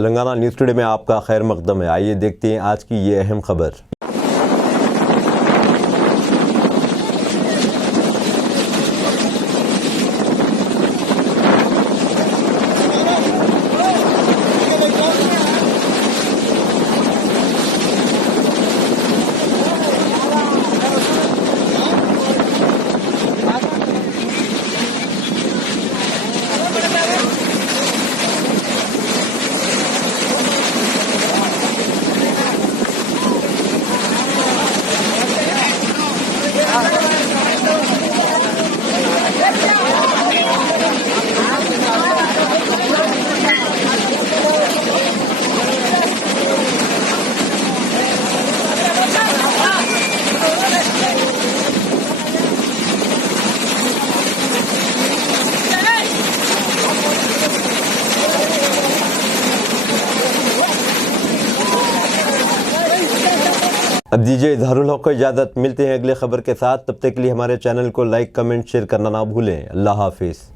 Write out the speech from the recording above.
Telangana news today में आपका खैर मकदम है। आइए देखते हैं आज की ये अहम खबर। अब दीजिए इजहारुल हक को इजाज़त। मिलते हैं अगले खबर के साथ। तब तक के लिए हमारे चैनल को लाइक, कमेंट, शेयर करना ना भूलें। अल्लाह हाफिज़।